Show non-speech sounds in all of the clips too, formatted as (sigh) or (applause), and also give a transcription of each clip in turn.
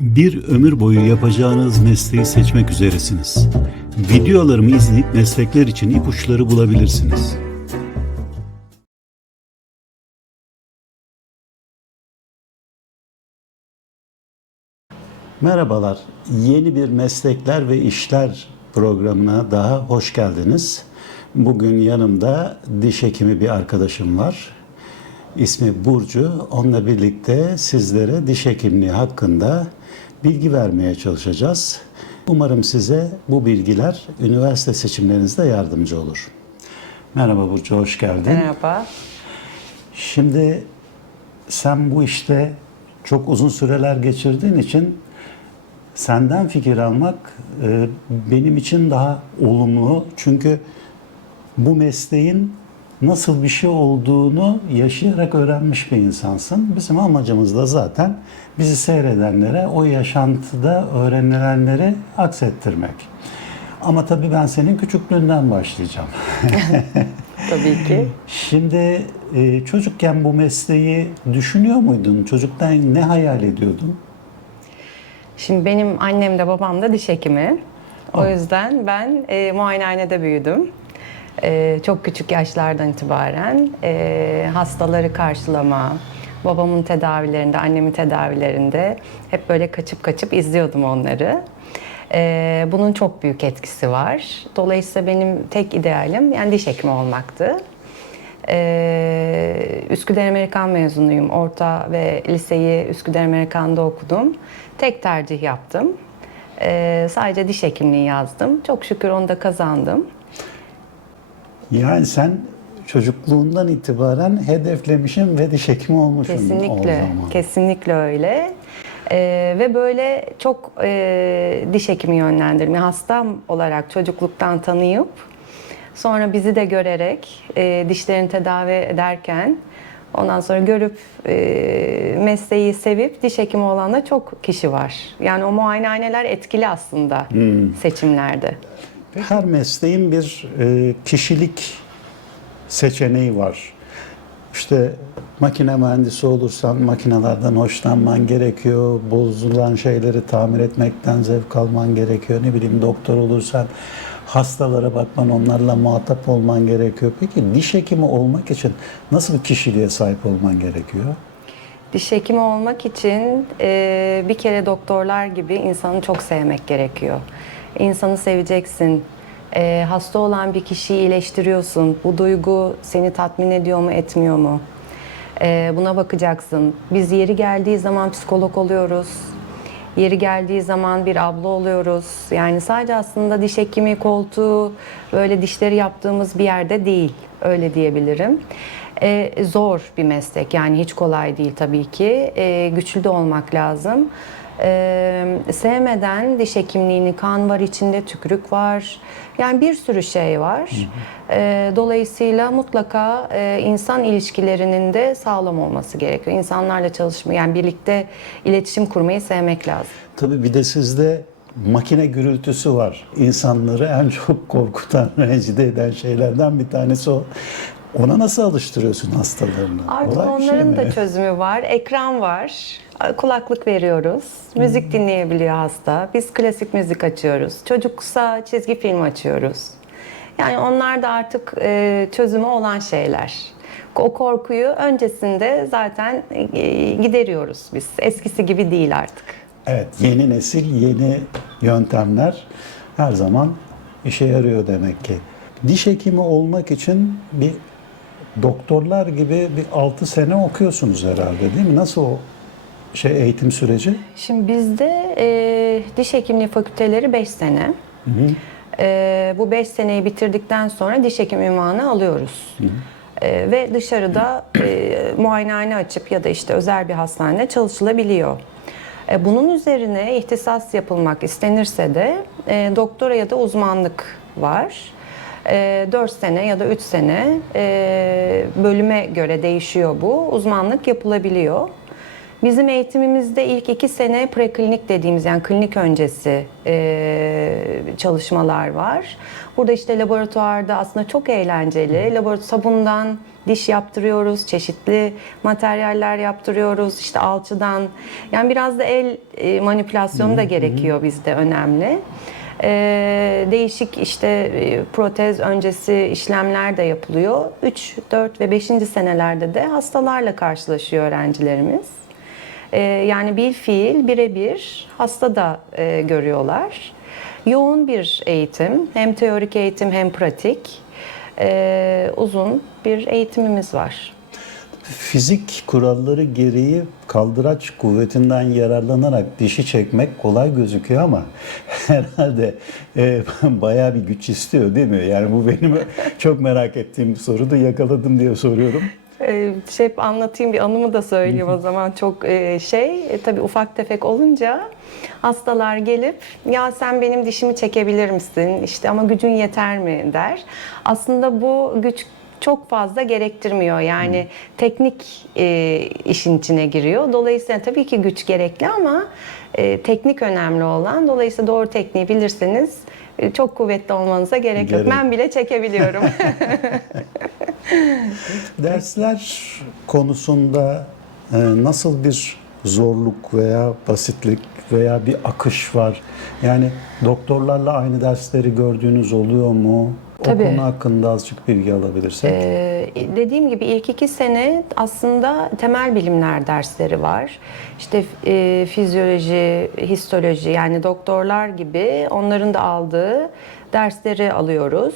Bir ömür boyu yapacağınız mesleği seçmek üzeresiniz. Videolarımı izleyip meslekler için ipuçları bulabilirsiniz. Merhabalar. Yeni bir meslekler ve işler programına daha hoş geldiniz. Bugün yanımda diş hekimi bir arkadaşım var. İsmi Burcu. Onunla birlikte sizlere diş hekimliği hakkında bilgi vermeye çalışacağız. Umarım size bu bilgiler üniversite seçimlerinizde yardımcı olur. Merhaba Burcu, hoş geldin. Merhaba. Şimdi sen bu işte çok uzun süreler geçirdiğin için senden fikir almak e, benim için daha olumlu. Çünkü bu mesleğin nasıl bir şey olduğunu yaşayarak öğrenmiş bir insansın. Bizim amacımız da zaten bizi seyredenlere o yaşantıda öğrenilenleri aksettirmek. Ama tabii ben senin küçüklüğünden başlayacağım. (laughs) Tabii ki. Şimdi e, çocukken bu mesleği düşünüyor muydun? Çocuktan ne hayal ediyordun? Şimdi benim annem de babam da diş hekimi. O Oh. yüzden ben e, muayenehanede büyüdüm. E, çok küçük yaşlardan itibaren e, hastaları karşılama, babamın tedavilerinde, annemin tedavilerinde hep böyle kaçıp kaçıp izliyordum onları. E, bunun çok büyük etkisi var. Dolayısıyla benim tek idealim yani diş hekimi olmaktı. Ee, Üsküdar Amerikan mezunuyum. Orta ve liseyi Üsküdar Amerikan'da okudum. Tek tercih yaptım. Ee, sadece diş hekimliği yazdım. Çok şükür onu da kazandım. Yani sen çocukluğundan itibaren hedeflemişim ve diş hekimi olmuşum o Kesinlikle, zaman. kesinlikle öyle. Ee, ve böyle çok e, diş hekimi yönlendirme hastam olarak çocukluktan tanıyıp sonra bizi de görerek e, dişlerini tedavi ederken ondan sonra görüp e, mesleği sevip diş hekimi olan da çok kişi var. Yani o muayenehaneler etkili aslında seçimlerde. Her mesleğin bir e, kişilik seçeneği var. İşte makine mühendisi olursan makinelerden hoşlanman gerekiyor. Bozulan şeyleri tamir etmekten zevk alman gerekiyor. Ne bileyim doktor olursan hastalara bakman, onlarla muhatap olman gerekiyor. Peki diş hekimi olmak için nasıl bir kişiliğe sahip olman gerekiyor? Diş hekimi olmak için e, bir kere doktorlar gibi insanı çok sevmek gerekiyor. İnsanı seveceksin. E, hasta olan bir kişiyi iyileştiriyorsun. Bu duygu seni tatmin ediyor mu, etmiyor mu? E, buna bakacaksın. Biz yeri geldiği zaman psikolog oluyoruz. Yeri geldiği zaman bir abla oluyoruz. Yani sadece aslında diş hekimi koltuğu böyle dişleri yaptığımız bir yerde değil. Öyle diyebilirim. Ee, zor bir meslek yani hiç kolay değil tabii ki. Ee, güçlü de olmak lazım. Ee, sevmeden diş hekimliğini kan var içinde, tükürük var. Yani bir sürü şey var. Ee, dolayısıyla mutlaka e, insan ilişkilerinin de sağlam olması gerekiyor. İnsanlarla çalışma yani birlikte iletişim kurmayı sevmek lazım. Tabii bir de sizde makine gürültüsü var. İnsanları en çok (laughs) korkutan, rencide eden şeylerden bir tanesi o. Ona nasıl alıştırıyorsun hastalarını? Artık Kolay bir şey onların mi? da çözümü var. Ekran var. Kulaklık veriyoruz. Müzik dinleyebiliyor hasta. Biz klasik müzik açıyoruz. Çocuksa çizgi film açıyoruz. Yani onlar da artık e, çözümü olan şeyler. O korkuyu öncesinde zaten e, gideriyoruz biz. Eskisi gibi değil artık. Evet, yeni nesil, yeni yöntemler her zaman işe yarıyor demek ki. Diş hekimi olmak için bir doktorlar gibi bir 6 sene okuyorsunuz herhalde değil mi? Nasıl o şey eğitim süreci? Şimdi bizde e, diş hekimliği fakülteleri 5 sene. E, bu 5 seneyi bitirdikten sonra diş hekim ünvanı alıyoruz. E, ve dışarıda e, muayenehane açıp ya da işte özel bir hastanede çalışılabiliyor. E, bunun üzerine ihtisas yapılmak istenirse de e, doktora ya da uzmanlık var. E, 4 sene ya da 3 sene e, bölüme göre değişiyor bu. Uzmanlık yapılabiliyor. Bizim eğitimimizde ilk iki sene preklinik dediğimiz yani klinik öncesi e, çalışmalar var. Burada işte laboratuvarda aslında çok eğlenceli. Laboratuvar sabundan diş yaptırıyoruz, çeşitli materyaller yaptırıyoruz, işte alçıdan. Yani biraz da el e, manipülasyonu da gerekiyor bizde önemli. Ee, değişik işte e, protez öncesi işlemler de yapılıyor. 3, 4 ve 5. senelerde de hastalarla karşılaşıyor öğrencilerimiz. Ee, yani bir fiil birebir hasta da e, görüyorlar. Yoğun bir eğitim, hem teorik eğitim hem pratik. Ee, uzun bir eğitimimiz var. Fizik kuralları gereği kaldıraç kuvvetinden yararlanarak dişi çekmek kolay gözüküyor ama (laughs) herhalde e, (laughs) bayağı bir güç istiyor değil mi? Yani bu benim (laughs) çok merak ettiğim soru da yakaladım diye soruyorum. Ee, şey anlatayım bir anımı da söyleyeyim o zaman çok e, şey e, tabii ufak tefek olunca hastalar gelip ya sen benim dişimi çekebilir misin işte ama gücün yeter mi der. Aslında bu güç çok fazla gerektirmiyor yani teknik e, işin içine giriyor. Dolayısıyla tabii ki güç gerekli ama e, teknik önemli olan. Dolayısıyla doğru tekniği bilirseniz e, çok kuvvetli olmanıza gerek yok. Gerek. Ben bile çekebiliyorum. (laughs) (laughs) Dersler konusunda e, nasıl bir zorluk veya basitlik veya bir akış var? Yani doktorlarla aynı dersleri gördüğünüz oluyor mu? Tabii. O konu hakkında azıcık bilgi alabilirsek. Ee, dediğim gibi ilk iki sene aslında temel bilimler dersleri var. İşte e, fizyoloji, histoloji yani doktorlar gibi onların da aldığı dersleri alıyoruz.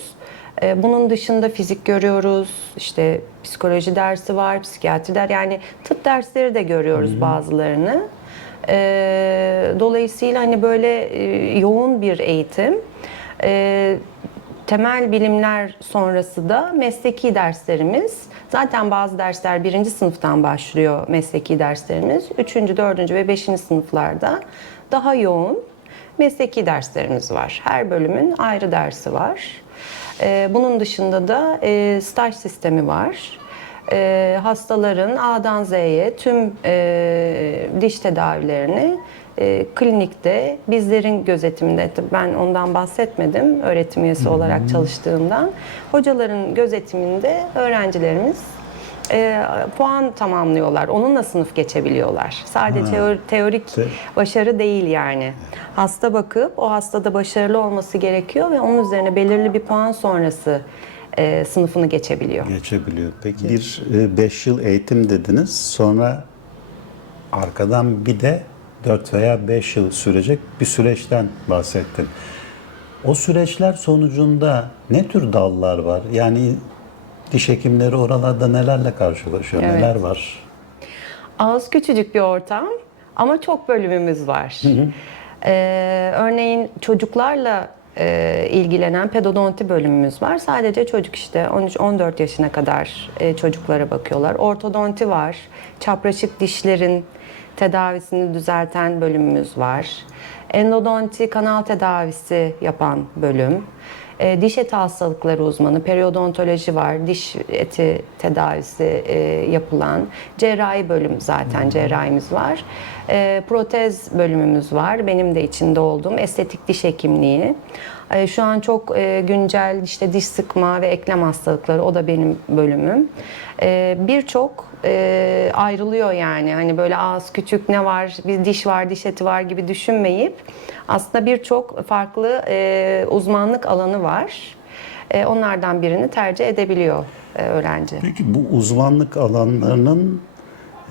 Ee, bunun dışında fizik görüyoruz, işte psikoloji dersi var, psikiyatri der yani tıp dersleri de görüyoruz bazılarını. Ee, dolayısıyla hani böyle e, yoğun bir eğitim. Ee, temel bilimler sonrası da mesleki derslerimiz. Zaten bazı dersler birinci sınıftan başlıyor mesleki derslerimiz. Üçüncü, dördüncü ve beşinci sınıflarda daha yoğun mesleki derslerimiz var. Her bölümün ayrı dersi var. Ee, bunun dışında da e, staj sistemi var. Ee, hastaların A'dan Z'ye tüm e, diş tedavilerini e, klinikte bizlerin gözetiminde ben ondan bahsetmedim öğretim üyesi olarak çalıştığımdan hocaların gözetiminde öğrencilerimiz e, puan tamamlıyorlar. Onunla sınıf geçebiliyorlar. Sadece teori- teorik Te- başarı değil yani. Hasta bakıp o hastada başarılı olması gerekiyor ve onun üzerine belirli bir puan sonrası e, sınıfını geçebiliyor. Geçebiliyor. Peki bir 5 yıl eğitim dediniz. Sonra arkadan bir de 4 veya 5 yıl sürecek bir süreçten bahsettin. O süreçler sonucunda ne tür dallar var? Yani diş hekimleri oralarda nelerle karşılaşıyor? Evet. Neler var? Ağız küçücük bir ortam ama çok bölümümüz var. Ee, örneğin çocuklarla e, ilgilenen pedodonti bölümümüz var. Sadece çocuk işte 13-14 yaşına kadar e, çocuklara bakıyorlar. Ortodonti var. Çapraşık dişlerin tedavisini düzelten bölümümüz var. Endodonti kanal tedavisi yapan bölüm. E, diş eti hastalıkları uzmanı, periodontoloji var, diş eti tedavisi e, yapılan, cerrahi bölüm zaten cerrahimiz var. E, protez bölümümüz var, benim de içinde olduğum estetik diş hekimliği. E, şu an çok e, güncel işte diş sıkma ve eklem hastalıkları, o da benim bölümüm. E, Birçok e, ayrılıyor yani. Hani böyle ağız küçük ne var, bir diş var, diş eti var gibi düşünmeyip aslında birçok farklı e, uzmanlık alanı var. E, onlardan birini tercih edebiliyor e, öğrenci. Peki bu uzmanlık alanlarının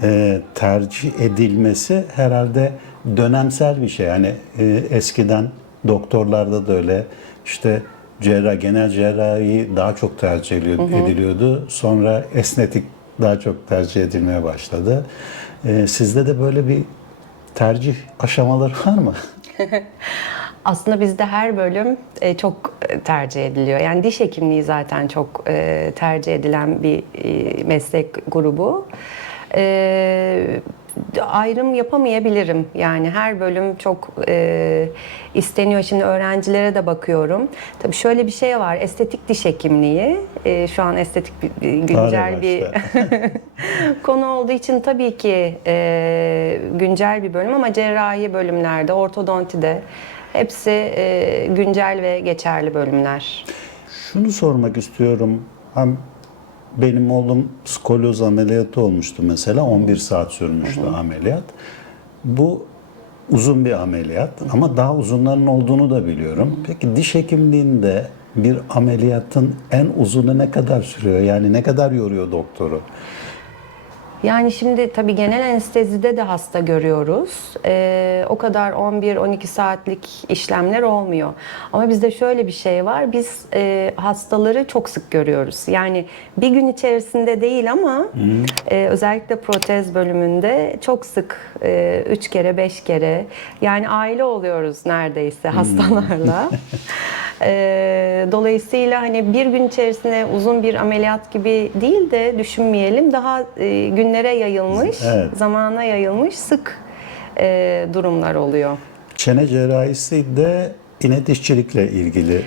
e, tercih edilmesi herhalde dönemsel bir şey. Yani e, eskiden doktorlarda da öyle işte cerrah, genel cerrahi daha çok tercih ediliyor- ediliyordu. Sonra esnetik daha çok tercih edilmeye başladı. E, sizde de böyle bir tercih aşamaları var mı? (laughs) Aslında bizde her bölüm e, çok e, tercih ediliyor. Yani diş hekimliği zaten çok e, tercih edilen bir e, meslek grubu. E, ayrım yapamayabilirim. Yani her bölüm çok e, isteniyor. Şimdi öğrencilere de bakıyorum. Tabii şöyle bir şey var. Estetik diş hekimliği. E, şu an estetik bir- güncel bir (laughs) konu olduğu için tabii ki e, güncel bir bölüm ama cerrahi bölümlerde, ortodontide hepsi e, güncel ve geçerli bölümler. Şunu sormak istiyorum. Hem benim oğlum skolyoz ameliyatı olmuştu mesela. 11 saat sürmüştü ameliyat. Bu uzun bir ameliyat ama daha uzunların olduğunu da biliyorum. Peki diş hekimliğinde bir ameliyatın en uzunu ne kadar sürüyor? Yani ne kadar yoruyor doktoru? Yani şimdi tabii genel anestezide de hasta görüyoruz. Ee, o kadar 11-12 saatlik işlemler olmuyor. Ama bizde şöyle bir şey var. Biz e, hastaları çok sık görüyoruz. Yani bir gün içerisinde değil ama e, özellikle protez bölümünde çok sık 3 kere 5 kere yani aile oluyoruz neredeyse hastalarla. Ee, (laughs) dolayısıyla hani bir gün içerisinde uzun bir ameliyat gibi değil de düşünmeyelim. Daha e, günlere yayılmış, Evet. zamana yayılmış sık e, durumlar oluyor. Çene cerrahisi de yine dişçilikle ilgili.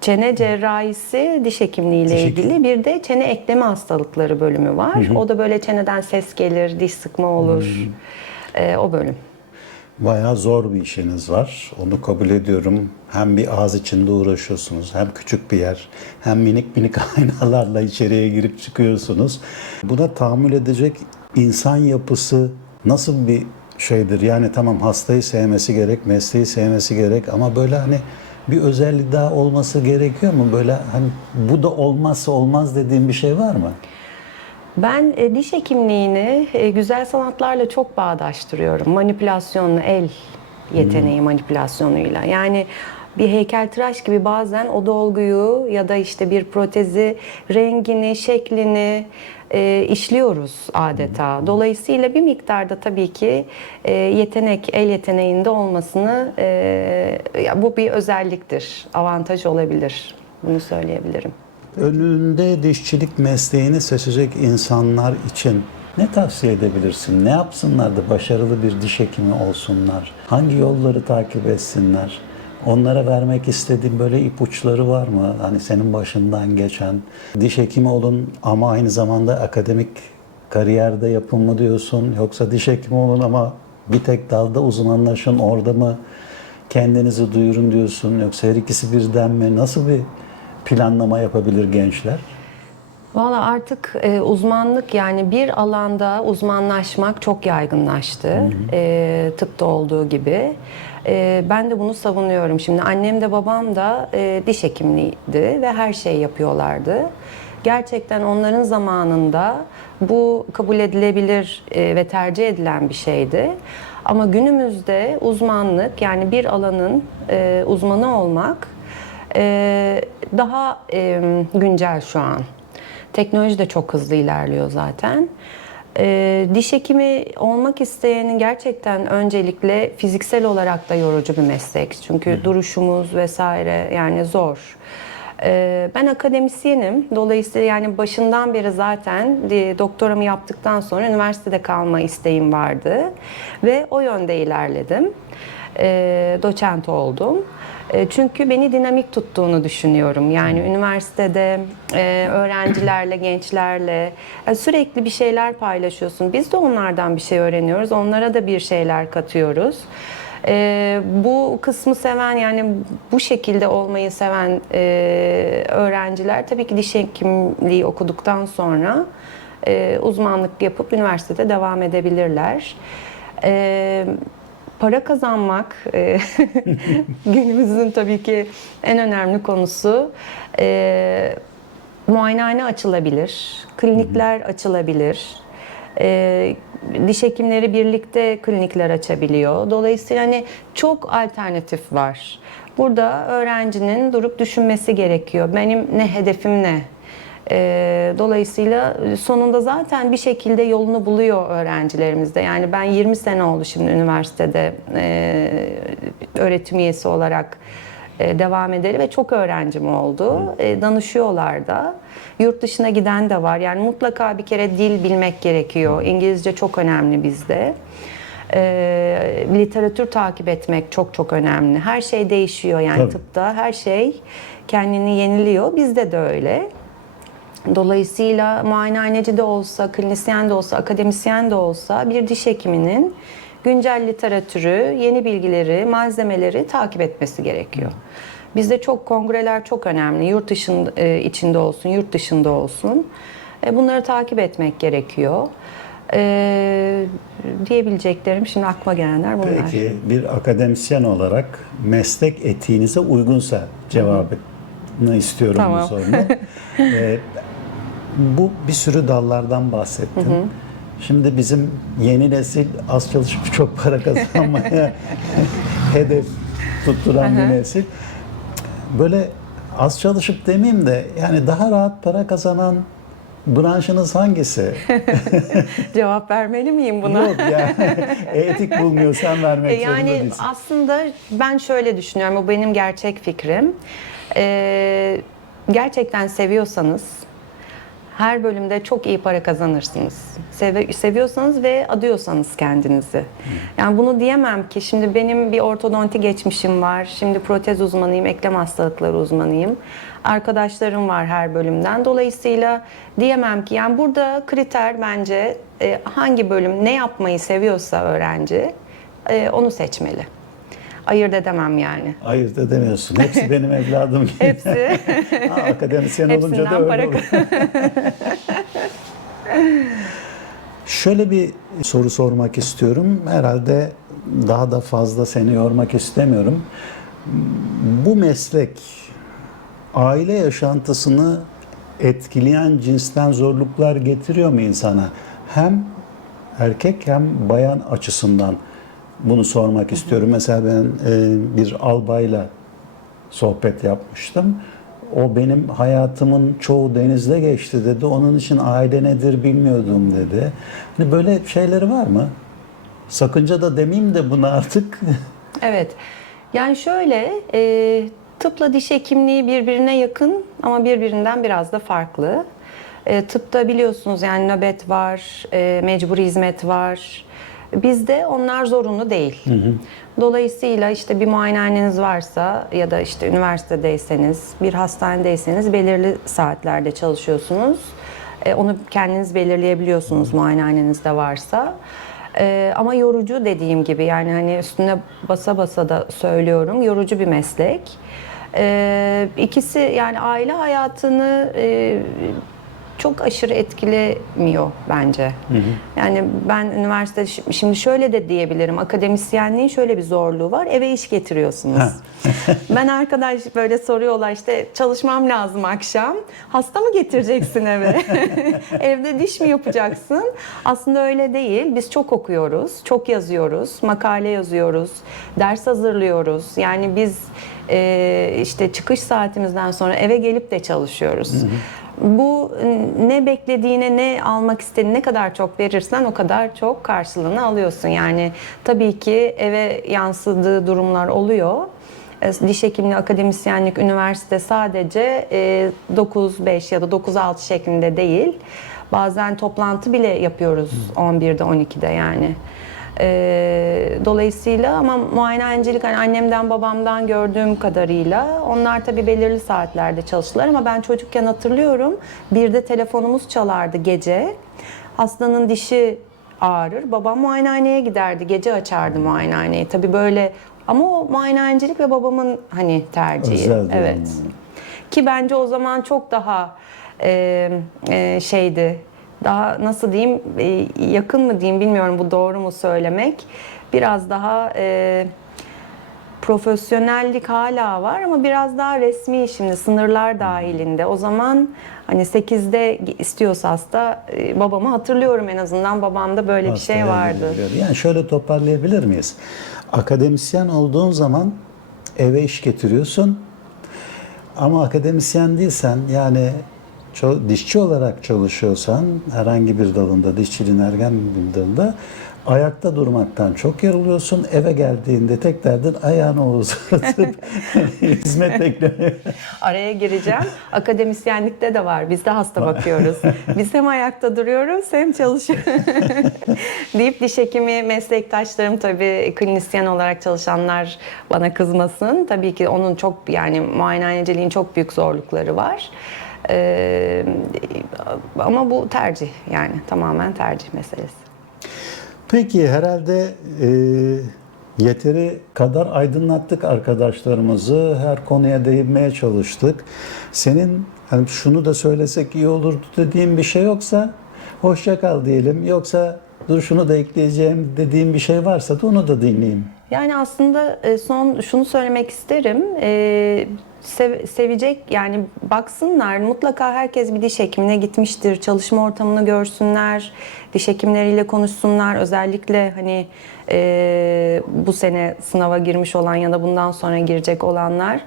Çene cerrahisi diş hekimliği ile Diş ilgili bir de çene eklemi hastalıkları bölümü var. O da böyle çeneden ses gelir, diş sıkma olur. Ee, o bölüm. Bayağı zor bir işiniz var. Onu kabul ediyorum. Hem bir ağız içinde uğraşıyorsunuz, hem küçük bir yer, hem minik minik (laughs) aynalarla içeriye girip çıkıyorsunuz. Buna tahammül edecek insan yapısı nasıl bir şeydir? Yani tamam hastayı sevmesi gerek, mesleği sevmesi gerek ama böyle hani bir özellik daha olması gerekiyor mu? Böyle hani bu da olmazsa olmaz dediğim bir şey var mı? Ben e, diş hekimliğini e, güzel sanatlarla çok bağdaştırıyorum. Manipülasyonla, el yeteneği manipülasyonuyla. Yani bir heykeltıraş gibi bazen o dolguyu ya da işte bir protezi rengini, şeklini e, işliyoruz adeta. Dolayısıyla bir miktarda tabii ki e, yetenek, el yeteneğinde olmasını e, ya bu bir özelliktir, avantaj olabilir. Bunu söyleyebilirim. Önünde dişçilik mesleğini seçecek insanlar için ne tavsiye edebilirsin? Ne yapsınlar da başarılı bir diş hekimi olsunlar? Hangi yolları takip etsinler? Onlara vermek istediğin böyle ipuçları var mı? Hani senin başından geçen diş hekimi olun ama aynı zamanda akademik kariyerde yapın mı diyorsun? Yoksa diş hekimi olun ama bir tek dalda uzmanlaşın orada mı kendinizi duyurun diyorsun? Yoksa her ikisi birden mi? Nasıl bir planlama yapabilir gençler? Valla artık e, uzmanlık yani bir alanda uzmanlaşmak çok yaygınlaştı. E, tıpta olduğu gibi. E, ben de bunu savunuyorum. Şimdi annem de babam da e, diş hekimliydi ve her şeyi yapıyorlardı. Gerçekten onların zamanında bu kabul edilebilir e, ve tercih edilen bir şeydi. Ama günümüzde uzmanlık yani bir alanın e, uzmanı olmak e, daha e, güncel şu an. Teknoloji de çok hızlı ilerliyor zaten. Ee, diş hekimi olmak isteyenin gerçekten öncelikle fiziksel olarak da yorucu bir meslek. Çünkü duruşumuz vesaire yani zor. Ee, ben akademisyenim. Dolayısıyla yani başından beri zaten e, doktoramı yaptıktan sonra üniversitede kalma isteğim vardı. Ve o yönde ilerledim. Ee, doçent oldum. E, Çünkü beni dinamik tuttuğunu düşünüyorum. Yani üniversitede e, öğrencilerle, gençlerle e, sürekli bir şeyler paylaşıyorsun. Biz de onlardan bir şey öğreniyoruz. Onlara da bir şeyler katıyoruz. E, bu kısmı seven yani bu şekilde olmayı seven e, öğrenciler tabii ki diş hekimliği okuduktan sonra e, uzmanlık yapıp üniversitede devam edebilirler. E, para kazanmak e, (laughs) günümüzün tabii ki en önemli konusu. E, muayenehane açılabilir, klinikler açılabilir. E, diş hekimleri birlikte klinikler açabiliyor. Dolayısıyla hani çok alternatif var. Burada öğrencinin durup düşünmesi gerekiyor. Benim ne hedefim ne? Ee, dolayısıyla sonunda zaten bir şekilde yolunu buluyor öğrencilerimizde. Yani ben 20 sene oldu şimdi üniversitede e, öğretim üyesi olarak e, devam edeli ve çok öğrencim oldu. E, danışıyorlar da. Yurt dışına giden de var. Yani mutlaka bir kere dil bilmek gerekiyor. İngilizce çok önemli bizde. E, literatür takip etmek çok çok önemli. Her şey değişiyor yani Tabii. tıpta her şey kendini yeniliyor. Bizde de öyle. Dolayısıyla muayenehaneci de olsa, klinisyen de olsa, akademisyen de olsa bir diş hekiminin güncel literatürü, yeni bilgileri, malzemeleri takip etmesi gerekiyor. Bizde çok kongreler çok önemli. Yurt dışında e, içinde olsun, yurt dışında olsun. E, Bunları takip etmek gerekiyor. E, diyebileceklerim şimdi aklıma gelenler bunlar. Peki bir akademisyen olarak meslek etiğinize uygunsa cevabını istiyorum Tamam. bu sorunu. (laughs) Ee, bu bir sürü dallardan bahsettin. Şimdi bizim yeni nesil az çalışıp çok para kazanmaya (laughs) hedef tutturan bir nesil. Böyle az çalışıp demeyeyim de yani daha rahat para kazanan branşınız hangisi? (laughs) Cevap vermeli miyim buna? Yok ya (laughs) etik bulmuyorsan vermek E, zorunda Yani değilsin. aslında ben şöyle düşünüyorum, bu benim gerçek fikrim. Ee, gerçekten seviyorsanız her bölümde çok iyi para kazanırsınız. Seve- seviyorsanız ve adıyorsanız kendinizi. Yani bunu diyemem ki şimdi benim bir ortodonti geçmişim var. Şimdi protez uzmanıyım, eklem hastalıkları uzmanıyım. Arkadaşlarım var her bölümden. Dolayısıyla diyemem ki yani burada kriter bence e, hangi bölüm ne yapmayı seviyorsa öğrenci e, onu seçmeli. Ayırt edemem yani. Ayırt edemiyorsun. Hepsi (laughs) benim evladım gibi. Hepsi. (laughs) Ha, akademisyen olunca da öyle para olur. (laughs) Şöyle bir soru sormak istiyorum. Herhalde daha da fazla seni yormak istemiyorum. Bu meslek aile yaşantısını etkileyen cinsten zorluklar getiriyor mu insana? Hem erkek hem bayan açısından bunu sormak istiyorum. Mesela ben e, bir albayla sohbet yapmıştım. O benim hayatımın çoğu denizde geçti dedi. Onun için aile nedir bilmiyordum dedi. Hani böyle şeyleri var mı? Sakınca da demeyeyim de bunu artık. (laughs) Evet. Yani şöyle, e, tıpla diş hekimliği birbirine yakın ama birbirinden biraz da farklı. E, tıpta biliyorsunuz yani nöbet var, e, mecburi hizmet var. Bizde onlar zorunlu değil. Dolayısıyla işte bir muayenehaneniz varsa ya da işte üniversitedeyseniz, bir hastanedeyseniz belirli saatlerde çalışıyorsunuz. E, onu kendiniz belirleyebiliyorsunuz muayenehanenizde varsa. Ee, ama yorucu dediğim gibi yani hani üstüne basa basa da söylüyorum yorucu bir meslek. Ee, ikisi yani aile hayatını e, çok aşırı etkilemiyor bence. Yani ben üniversite şimdi şöyle de diyebilirim akademisyenliğin şöyle bir zorluğu var eve iş getiriyorsunuz. (laughs) ben arkadaş böyle soruyorlar işte çalışmam lazım akşam. Hasta mı getireceksin eve? (laughs) Evde diş mi yapacaksın? Aslında öyle değil. Biz çok okuyoruz, çok yazıyoruz, makale yazıyoruz, ders hazırlıyoruz. Yani biz e, işte çıkış saatimizden sonra eve gelip de çalışıyoruz. Bu ne beklediğine, ne almak istediğine ne kadar çok verirsen o kadar çok karşılığını alıyorsun. Yani tabii ki eve yansıdığı durumlar oluyor. E, Diş hekimliği, akademisyenlik, üniversite sadece e, 9-5 ya da 9-6 şeklinde değil. Bazen toplantı bile yapıyoruz 11'de 12'de yani. E, dolayısıyla ama muayenehancilik hani annemden babamdan gördüğüm kadarıyla onlar tabii belirli saatlerde çalıştılar ama ben çocukken hatırlıyorum bir de telefonumuz çalardı gece. Hastanın dişi ağrır. Babam muayenehaneye giderdi. Gece açardı muayenehaneyi. Tabii böyle ama o muayenehancilik ve babamın hani tercihi. Özel evet. yani. Ki bence o zaman çok daha e, e, şeydi. Daha nasıl diyeyim e, yakın mı diyeyim bilmiyorum bu doğru mu söylemek. Biraz daha e, profesyonellik hala var ama biraz daha resmi şimdi sınırlar dahilinde. O zaman hani 8'de istiyorsa hasta e, babamı hatırlıyorum en azından babamda böyle bir şey vardı. Yani şöyle toparlayabilir miyiz? Akademisyen olduğun zaman eve iş getiriyorsun. Ama akademisyen değilsen yani dişçi olarak çalışıyorsan herhangi bir dalında, dişçiliğin herhangi bir dalında ayakta durmaktan çok yoruluyorsun. Eve geldiğinde tek derdin ayağını uzatıp (laughs) hizmet bekliyor. Araya gireceğim. Akademisyenlikte de var. Biz de hasta bakıyoruz. Biz hem ayakta duruyoruz hem çalışıyoruz. (laughs) deyip diş hekimi meslektaşlarım tabii klinisyen olarak çalışanlar bana kızmasın. Tabii ki onun çok yani muayenehaneciliğin çok büyük zorlukları var. Ee, ama bu tercih yani tamamen tercih meselesi. Peki herhalde e, yeteri kadar aydınlattık arkadaşlarımızı. Her konuya değinmeye çalıştık. Senin hani şunu da söylesek iyi olurdu dediğin bir şey yoksa hoşça kal diyelim. Yoksa dur şunu da ekleyeceğim dediğim bir şey varsa da onu da dinleyeyim. Yani aslında e, son şunu söylemek isterim. E, sev- sevecek yani baksınlar mutlaka herkes bir diş hekimine gitmiştir. Çalışma ortamını görsünler. Diş hekimleriyle konuşsunlar. Özellikle hani e, bu sene sınava girmiş olan ya da bundan sonra girecek olanlar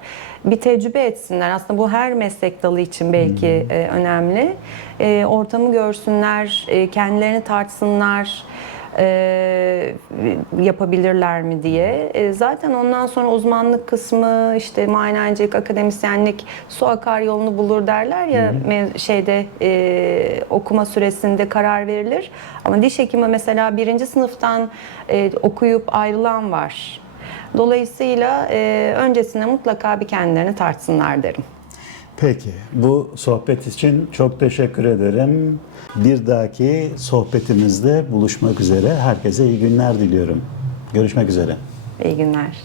bir tecrübe etsinler. Aslında bu her meslek dalı için belki e, önemli. E, ortamı görsünler, e, kendilerini tartsınlar e, yapabilirler mi diye. E, zaten ondan sonra uzmanlık kısmı işte muayenehancilik, akademisyenlik su akar yolunu bulur derler ya me- şeyde e, okuma süresinde karar verilir. Ama diş hekimi mesela birinci sınıftan e, okuyup ayrılan var. Dolayısıyla e, öncesinde mutlaka bir kendilerini tartsınlar derim. Peki bu sohbet için çok teşekkür ederim. Bir dahaki sohbetimizde buluşmak üzere. Herkese iyi günler diliyorum. Görüşmek üzere. İyi günler.